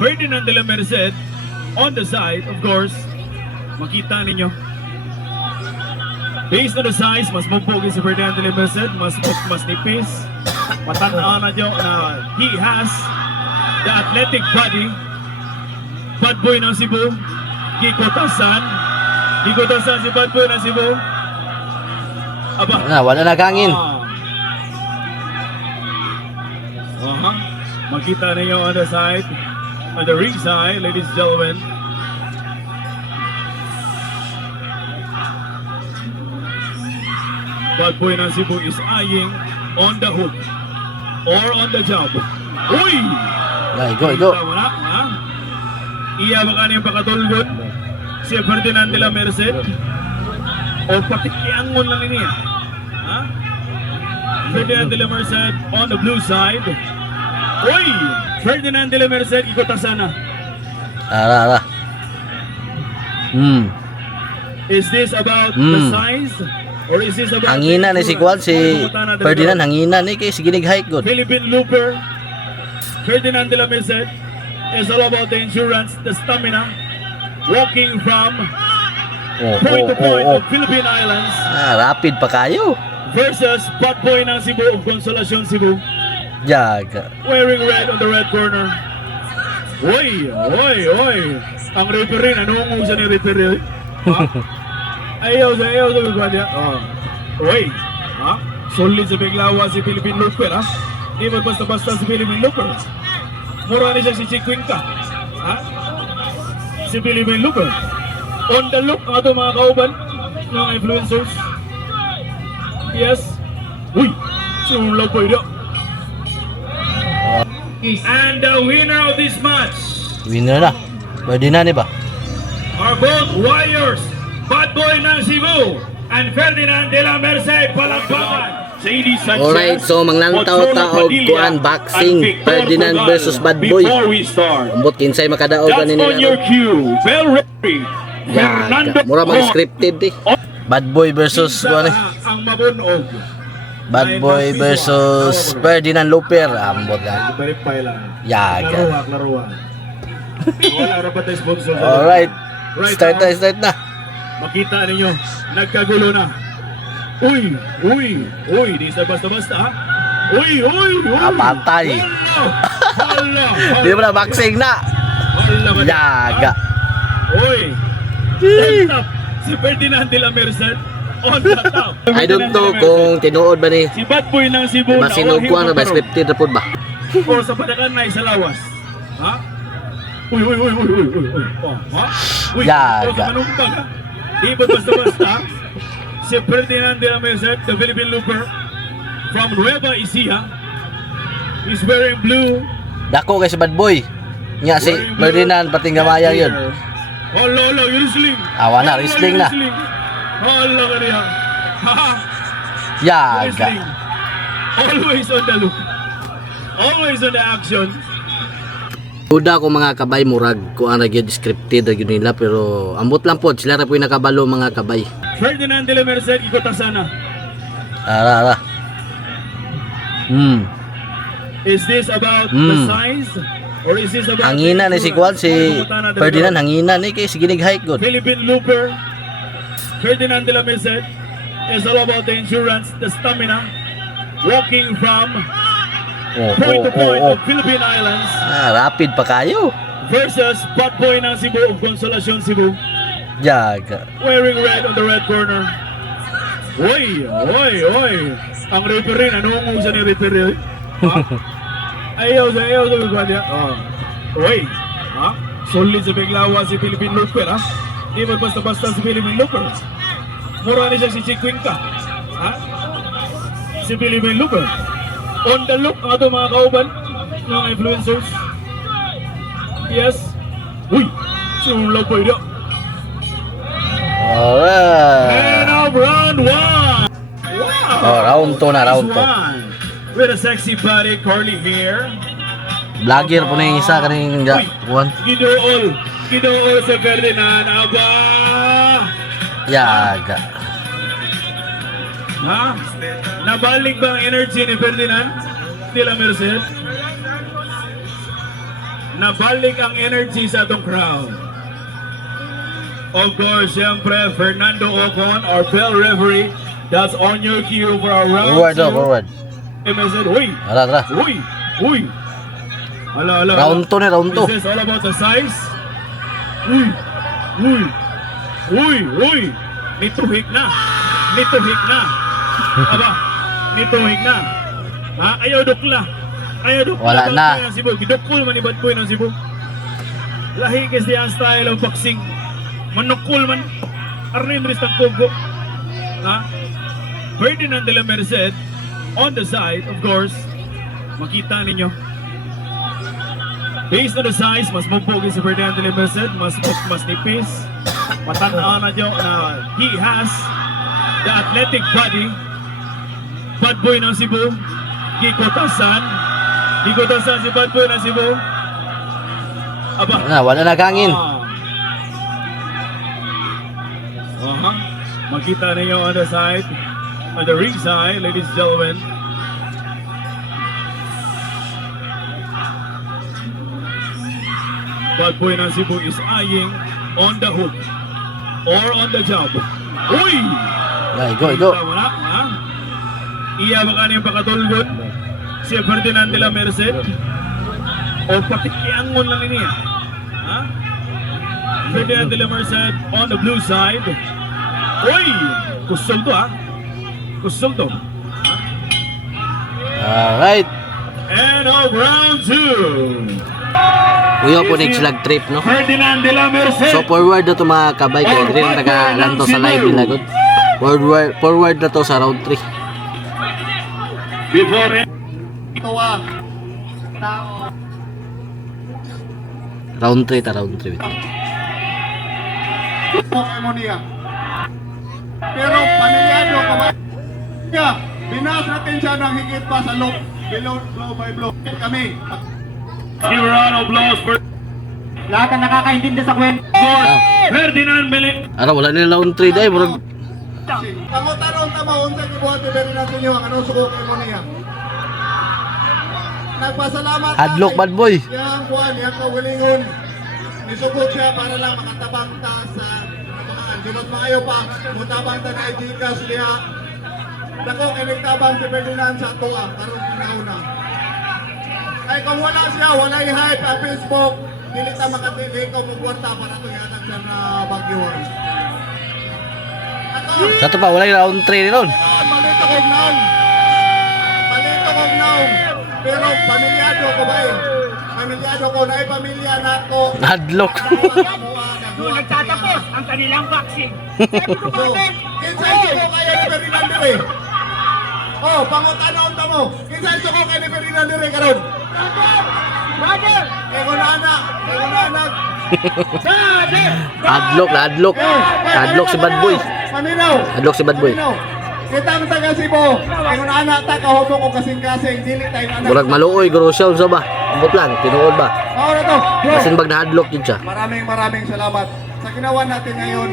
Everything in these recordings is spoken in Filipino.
Ferdinand de la Merced on the side, of course. Makita ninyo. Based on the size, mas mabugi si Ferdinand de la Merced, mas nipis. Matandaan na nyo na he has the athletic body. Bad boy ng Cebu. Gikotasan si bad boy ng Cebu. Aba. Wala na kangin. Makita ninyo on the side, on the ring side, ladies and gentlemen. Bad boy ng Cebu is eyeing on the hook or on the jump. Uy! Go. Iya baka niyang pakatulgon si Ferdinand de la Merced o patikiangon lang niya. Ferdinand de la Merced on the blue side. Uy! Ferdinand de la Merced ikotasana. Ara. Is this about the size? Or is this about Hanginan ni si Kwan, si Ferdinand, hanginan ni kay sige nag-hike god. Philippine Looper, Ferdinand de la Merced is all about the endurance, the stamina, walking from point to point of Philippine Islands. Rapid pa kayo. Versus Bad Boy ng Cebu of Consolacion, Cebu. Jaga. Wearing red on the red corner. Oy. Ang referee, nanungo siya ni referee. Ayaw sa bigwadya. Oy. Solid sa biglawa si Philippine Looper, ha? Di ba basta-basta si Philippine Looper? Mura ni siya si Chikwinka. Si Philippine Looper. On the look ang ato mga kauban ng influencers. Yes. Uy. Sumula po ito. And the winner of this match. Winner na. Pwede na ni ba? Are both warriors. Bad Boy ng Cebu and Ferdinand de la Merced Palakpakan. Alright, so manglantaw taog kuan boxing Ferdinand versus Bad Boy. Ambot kinsay makadaog ani nila. Mura mag-scripted eh. Bad Boy versus kuan eh. Ang mabunog. Bad Boy versus Ferdinand Looper. Ambot na. Yaga. Alright. Start na. Makita ninyo, nagkagulo na. Uy, di sa basta-basta, ha? Uy. Patay. Hala. Di mo na boxing na. Yaga. Uy. Top. Si Ferdinand de la Merced on the top. I don't know kung tinuod ba ni Si Bad Boy ng Cebu na masinog ko na ba scripted na po ba? o sa padakan na isa lawas. Ha? Uy. Ha? Yaga. O sa manumpag, ha? Di ba basta-basta? Si Ferdinand de la Merced, the Philippine Looper from Nueva Ecija, is wearing blue. Dako kay si Bad Boy. Nya si Ferdinand pating gamaya yun. Hala, yung wrestling. Awa na, wrestling na. Hala ka niya. Yaga. Wrestling. Always on the look. Always on the action. Duda ko mga kabay murag ko ang nagyod scripted ra gyud nila pero ambot lang pod sila ra po'y nakabalo mga kabay. Ferdinand de la Merced ikotasana. Ara. Is this about the size? Or is this about Hanginan ni si Kwan, si Ferdinand, hanginan ni kay sige nag-hike god. Philippine Looper, Ferdinand de la Merced is all about the endurance, the stamina, walking from point to point of Philippine Islands. Rapid pa kayo. Versus Bad Boy ng Cebu of Consolacion, Cebu. Jaga. Wearing red on the red corner. Oy. Ang referee, nanungo siya ni referee. Ayaw sa bigwadya. Oy. Solid sa biglawa si Philippine Looper, ha? Di ba basta-basta si Philippine Looper? Mura ni siya si Chikwinka. Si Philippine Looper. On the look ang ato mga kauban ng influencers. Yes. Uy. Sumula po ito. Alright. And of round 1. Wow. Round 2 na, round 2. With a sexy body, curly hair. Vlogger po na yung isa kaning Kwan. Gidool sa Ferdinand. Aba. Yaga. Ha? Nabalik ba ang energy ni Ferdinand de la Merced? nabalik ang energy sa atong crowd. Of course, siyempre, Fernando Ocon, our bell referee, that's on your cue for our round Forward daw, 2. forward. MSN, uy! Tara, tara. Uy! Uy! Ala, ala. Round 2 ni, round 2. Is this all about the size? Uy! Uy! Uy! Uy! Nituhik na! Nituhik na! Aba! Nituhik na! Ha? Ayaw dukla! Ayaw dukla! Wala Bad na. boy ng Cebu. Gidukul man ni Bad Boy ng Cebu. Lahi kasi ang style of boxing. Manukul man. Arnin rin ng Pogo. Ha? Ferdinand de la Merced on the side, of course. Makita ninyo. Based on the size, mas mupogi si Ferdinand de la Merced, mas nipis. Matandaan na dyan na he has the athletic body. Bad Boy ng Cebu. Gikotasan si Bad Boy ng Cebu. Aba. Wala na gangin. Makita ninyo on the side, on the ring side, ladies and gentlemen. Bad Boy ng Cebu is eyeing on the hook or on the jump. Uy! Go, go. Wala, ha? Iya ba kaniyang pakatulgon? Si Ferdinand de la Merced? O patikiangon lang niya? Ha? Ferdinand de la Merced on the blue side. Uy! Kusol to, ha? Kusol to. Alright. And of round 2. Uyo po ni Slag Trip, no? Ferdinand de la Merced. So forward na to mga kabay kay Dre na taga-lanto sa live nila gud. Forward na to sa round 3. Before it. Round 3 ta, round 3. mo niya. Pero pamilyado ka ba? Yeah, binas natin siya ng higit pa sa low, blow by blow. Kami. Give a round of applause for Lahat ang nakakaintindi sa kwento. Ferdinand Melik. Ara wala nila round 3 dai, murag Tamo taron tamo unsa gibuhat diri natin yung ano suko kay mo niya. Nagpasalamat Hadlock, Bad Boy. Yang kuan, yang kawilingon. Nisugod siya para lang makatabang ta sa katumaan. Junot maayo pa, mutabang ta kay Gcash diha. Dako kay nagtabang si Ferdinand sa tuwa karon pinauna. Ay kung wala siya, wala i-hype sa Facebook, dili ta makatili ko mo kwarta para to yatag sa Baguio. Ako, sa to pa wala yung round 3 ni ron. malito kog naon. Malito kog naon. Pero pamilyado ko ba eh? Pamilyado ko, na pamilya na ako. Hadlock. Doon nagtatapos ang kanilang vaccine. So, kinsay ko kaya ni Ferdinand eh. Oh, pangutanaon ta mo. Kinsay ko kaya ni Ferdinand eh karon. Brother! Ego na anak! Ego na anak! Hadlock. Hadlock si Bad Boy. Paminaw! Hadlock si Bad Boy. Paminaw! Kitang taga Cebu. Ego na anak ta kahubok ko kasing-kasing. Dili tayo anak. Murag maluoy guro siya unsa ba? Ambot lang, tinuod ba? Oo na to. Bro, Kasi bag na hadlock yun siya. maraming salamat. Sa ginawa natin ngayon,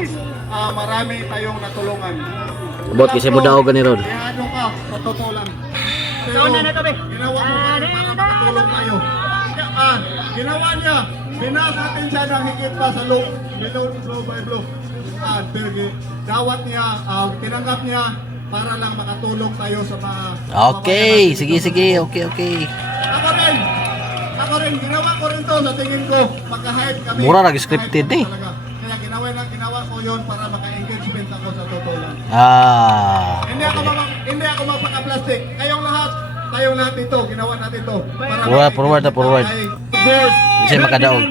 marami tayong natulungan. Ambot kasi mo daw gani ron. Ano ka, sa totoo lang. Pero, ginawa mo pa rin para makatulong tayo. Ginawa niya, binas natin siya ng higit pa sa low, below by blow. Dawat niya, tinanggap niya para lang makatulong tayo sa mga... Okay, sige. Okay. Ako rin, ginawa ko rin to sa tingin ko, magka-hype kami. Mura lang, scripted eh. Talaga. Kaya ginawa ko yun para maka-engagement ako sa totoo lang. Hindi ako mapaka-plastic. Kayong lahat ito, ginawa natin ito. Forward. Of course, Kasi makadaog.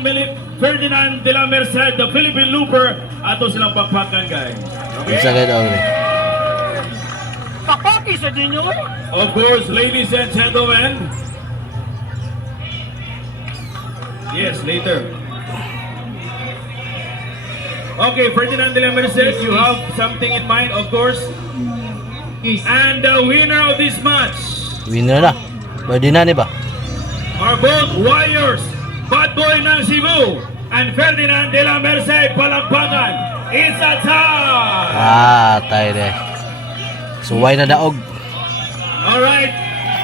Ferdinand de la Merced, the Philippine Looper. Ato silang pagpakan, guys. Isa kayo daw rin. Of course, ladies and gentlemen. Yes, later. Okay, Ferdinand de la Merced, you have something in mind, of course. And the winner of this match Winner na. Pwede na ni ba? are both warriors, Bad Boy ng Cebu and Ferdinand de la Merced, Palakpakan. It's a tie! Tayo de. Suway na daog. Alright,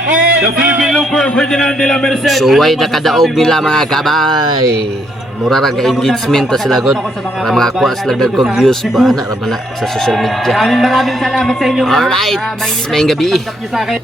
The Philippine Looper, Ferdinand de la Merced. So why Ano nakadaog masasabi mo? nila mga kabay? Mura ra ka engagement ta sila god para makakuha sila dagkog views ba na ra man na sa social media. Maraming salamat sa inyong lahat. Alright, Mainit maayong gabi. ang tanggap niyo sa akin.